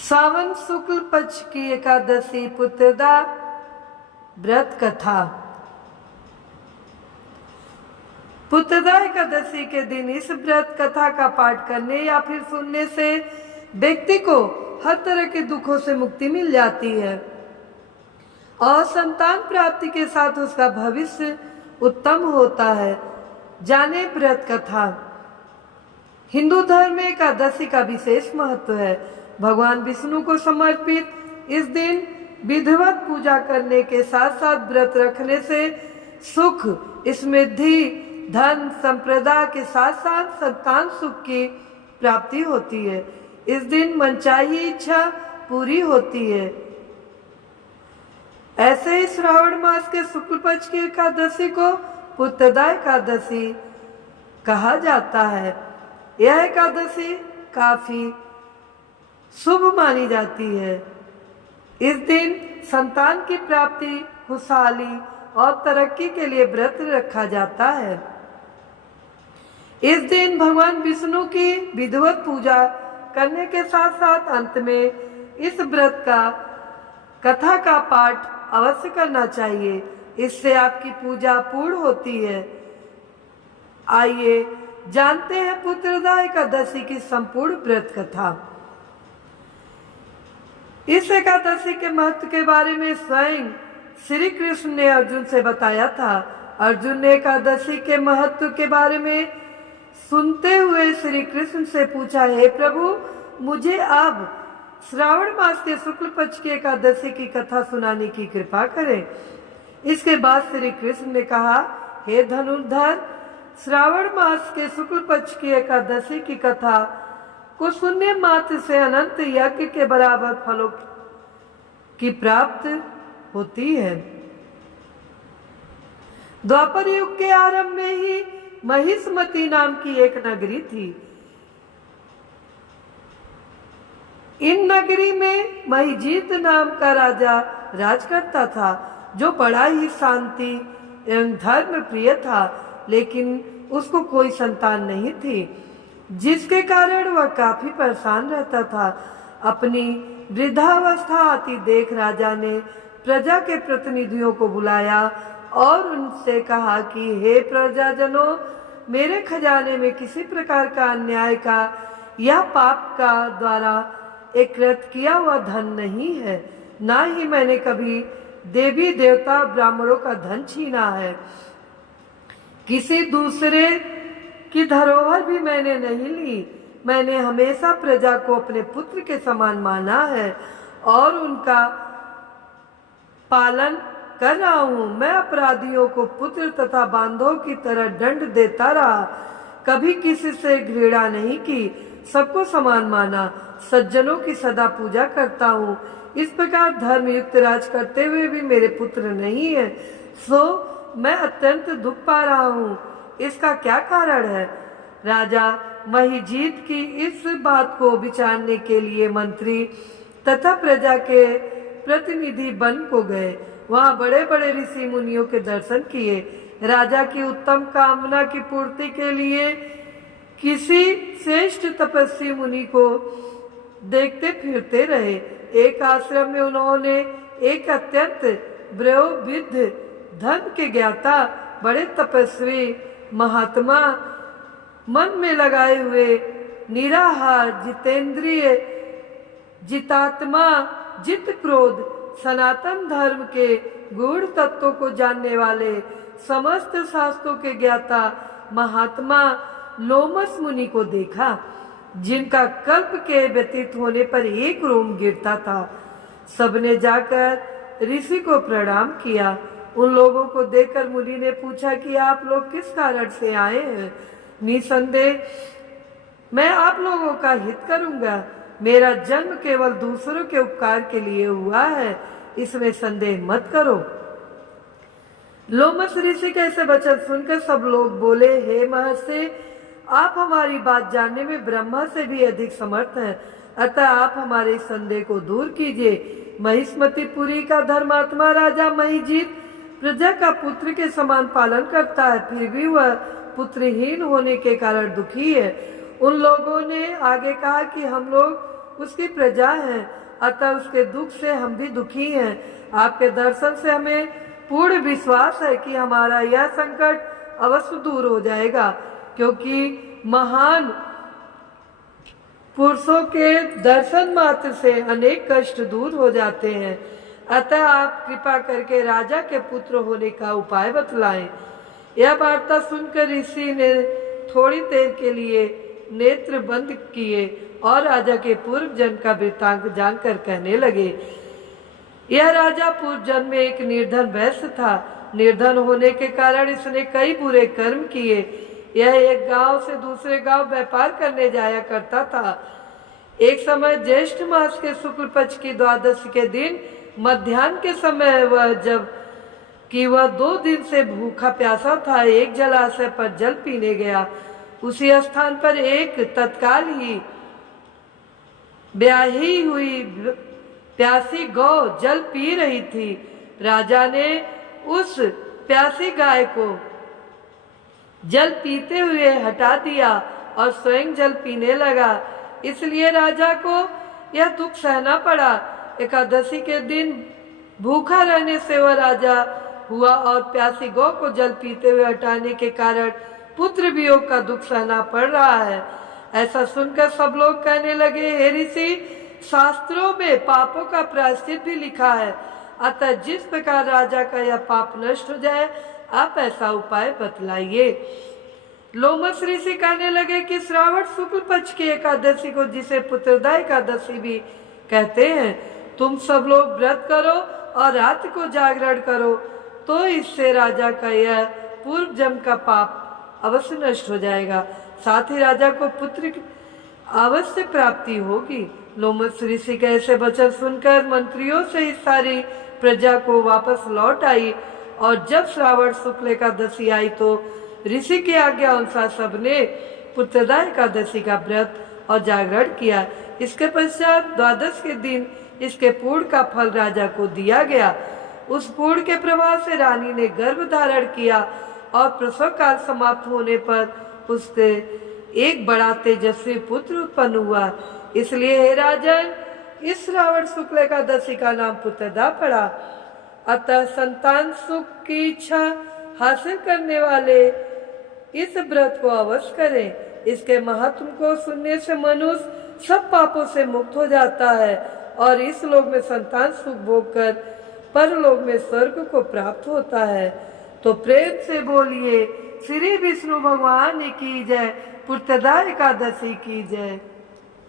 सावन शुक्ल पक्ष की एकादशी पुत्रदा व्रत कथा। पुत्रदा एकादशी के दिन इस व्रत कथा का पाठ करने या फिर सुनने से व्यक्ति को हर तरह के दुखों से मुक्ति मिल जाती है और संतान प्राप्ति के साथ उसका भविष्य उत्तम होता है। जाने व्रत कथा। हिंदू धर्म में एकादशी का विशेष महत्व है। भगवान विष्णु को समर्पित इस दिन विधिवत पूजा करने के साथ साथ व्रत रखने से सुख, समृद्धि, धन, संपदा के साथ साथ संतान सुख की प्राप्ति होती है। इस दिन मनचाही इच्छा पूरी होती है। ऐसे ही श्रावण मास के शुक्ल पक्ष की एकादशी को पुत्रदा एकादशी कहा जाता है। यह एकादशी काफी शुभ मानी जाती है। इस दिन संतान की प्राप्ति, खुशहाली और तरक्की के लिए व्रत रखा जाता है। इस दिन भगवान विष्णु की विधिवत पूजा करने के साथ साथ अंत में इस व्रत का कथा का पाठ अवश्य करना चाहिए। इससे आपकी पूजा पूर्ण होती है। आइए जानते हैं पुत्रदा एकादशी की संपूर्ण व्रत कथा। इस एकादशी के महत्व के बारे में स्वयं श्री कृष्ण ने अर्जुन से बताया था। अर्जुन ने एकादशी के महत्व के बारे में सुनते हुए श्री कृष्ण से पूछा, हे प्रभु, मुझे अब श्रावण मास के शुक्ल पक्ष की एकादशी की कथा सुनाने की कृपा करें। इसके बाद श्री कृष्ण ने कहा, हे धनुर्धर, श्रावण मास के शुक्ल पक्ष की एकादशी की कथा को सुनने मात्र से अनंत यज्ञ के बराबर फलों की प्राप्त होती है। द्वापर युग के आरंभ में ही महिष्मती नाम की एक नगरी थी। इन नगरी में महिजीत नाम का राजा राज करता था, जो बड़ा ही शांति एवं धर्म प्रिय था, लेकिन उसको कोई संतान नहीं थी, जिसके कारण वह काफी परेशान रहता था। अपनी वृद्धावस्था आती देख राजा ने प्रजा के प्रतिनिधियों को बुलाया और उनसे कहा कि हे प्रजाजनों, मेरे खजाने में किसी प्रकार का अन्याय का या पाप का द्वारा एकत्र किया हुआ धन नहीं है। ना ही मैंने कभी देवी देवता ब्राह्मणों का धन छीना है। किसी दूसरे की धरोहर भी मैंने नहीं ली। मैंने हमेशा प्रजा को अपने पुत्र के समान माना है और उनका पालन कर रहा हूँ। मैं अपराधियों को पुत्र तथा बांधवों की तरह दंड देता रहा, कभी किसी से घृणा नहीं की, सबको समान माना, सज्जनों की सदा पूजा करता हूँ। इस प्रकार धर्मयुक्त राज करते हुए भी मेरे पुत्र नहीं है, सो मैं अत्यंत दुख पा रहा हूँ। इसका क्या कारण है? राजा महिजीत की इस बात को विचारने के लिए मंत्री तथा प्रजा के प्रतिनिधि वन को गए। वहाँ बड़े बड़े ऋषि मुनियों के दर्शन किए। राजा की उत्तम कामना की पूर्ति के लिए किसी श्रेष्ठ तपस्वी मुनि को देखते फिरते रहे। एक आश्रम में उन्होंने एक अत्यंत वयोवृद्ध, धन के ज्ञाता, बड़े तपस्वी महात्मा, मन में लगाए हुए, निराहार, जितेंद्रिय, जितात्मा, जित क्रोध, सनातन धर्म के गूढ़ तत्वों को जानने वाले, समस्त शास्त्रों के ज्ञाता महात्मा लोमस मुनि को देखा, जिनका कल्प के व्यतीत होने पर एक रोम गिरता था। सबने जाकर ऋषि को प्रणाम किया। उन लोगों को देखकर मुनि ने पूछा कि आप लोग किस कारण से आए हैं? निसंदेह मैं आप लोगों का हित करूंगा। मेरा जन्म केवल दूसरों के उपकार के लिए हुआ है, इसमें संदेह मत करो। लोमस ऋषि के ऐसे वचन सुनकर सब लोग बोले, हे महर्षि, आप हमारी बात जानने में ब्रह्मा से भी अधिक समर्थ हैं, अतः आप हमारे संदेह को दूर कीजिए। महिष्मतीपुरी का धर्मात्मा राजा महिजीत प्रजा का पुत्र के समान पालन करता है, फिर भी वह पुत्रहीन होने के कारण दुखी है। उन लोगों ने आगे कहा कि हम लोग उसकी प्रजा हैं, अतः उसके दुख से हम भी दुखी हैं। आपके दर्शन से हमें पूर्ण विश्वास है कि हमारा यह संकट अवश्य दूर हो जाएगा, क्योंकि महान पुरुषों के दर्शन मात्र से अनेक कष्ट दूर हो जाते हैं। अतः आप कृपा करके राजा के पुत्र होने का उपाय बतलाएं। यह वार्ता सुनकर ऋषि ने थोड़ी देर के लिए नेत्र बंद किए और राजा के पूर्व जन्म का वृत्तांत जानकर कहने लगे। यह राजा पूर्व जन्म में एक निर्धन वैश्य था। निर्धन होने के कारण इसने कई बुरे कर्म किए। यह एक गांव से दूसरे गांव व्यापार करने जाया करता था। एक समय ज्येष्ठ मास के शुक्ल पक्ष की द्वादशी के दिन मध्याह्न के समय वह 2 दिन से भूखा प्यासा था, एक जलाशय पर जल पीने गया। उसी स्थान पर एक तत्काल ही ब्याही हुई प्यासी गौ जल पी रही थी। राजा ने उस प्यासी गाय को जल पीते हुए हटा दिया और स्वयं जल पीने लगा। इसलिए राजा को यह दुख सहना पड़ा। एकादशी के दिन भूखा रहने से वह राजा हुआ और प्यासी गौ को जल पीते हुए हटाने के कारण पुत्र वियोग का दुख सहना पड़ रहा है। ऐसा सुनकर सब लोग कहने लगे, हे ऋषि, शास्त्रों में पापों का प्रायश्चित भी लिखा है, अतः जिस प्रकार राजा का यह पाप नष्ट हो जाए, आप ऐसा उपाय बतलाइए। लोमस ऋषि कहने लगे कि श्रावण शुक्ल पक्ष की एकादशी को, जिसे पुत्रदा एकादशी भी कहते हैं, तुम सब लोग व्रत करो और रात को जागरण करो, तो इससे राजा का यह पूर्व जन्म का पाप अवश्य नष्ट हो जाएगा। साथ ही राजा को पुत्र की अवश्य प्राप्ति होगी। लोमस ऋषि के ऐसे वचन सुनकर मंत्रियों से इस सारी प्रजा को वापस लौट आई, और जब श्रावण शुक्ल एकादशी आई तो ऋषि की आज्ञा अनुसार सबने पुत्रदा एकादशी का व्रत और जागरण किया। इसके पश्चात द्वादश के दिन इसके पूर्ण का फल राजा को दिया गया। उस पूर्ण के प्रभाव से रानी ने गर्भ धारण किया और प्रसव काल समाप्त होने पर उसके एक बड़ा तेजस्वी पुत्र उत्पन्न हुआ। इसलिए हे राजन, इस श्रावण शुक्ल एकादशी का नाम पुत्रदा पड़ा। अतः संतान सुख की इच्छा हासिल करने वाले इस व्रत को अवश्य करें। इसके महत्व को सुनने से मनुष्य सब पापों से मुक्त हो जाता है और इस लोक में संतान सुख भोग कर परलोक में स्वर्ग को प्राप्त होता है। तो प्रेम से बोलिए, श्री विष्णु भगवान की जय, पुत्रदा एकादशी की जय।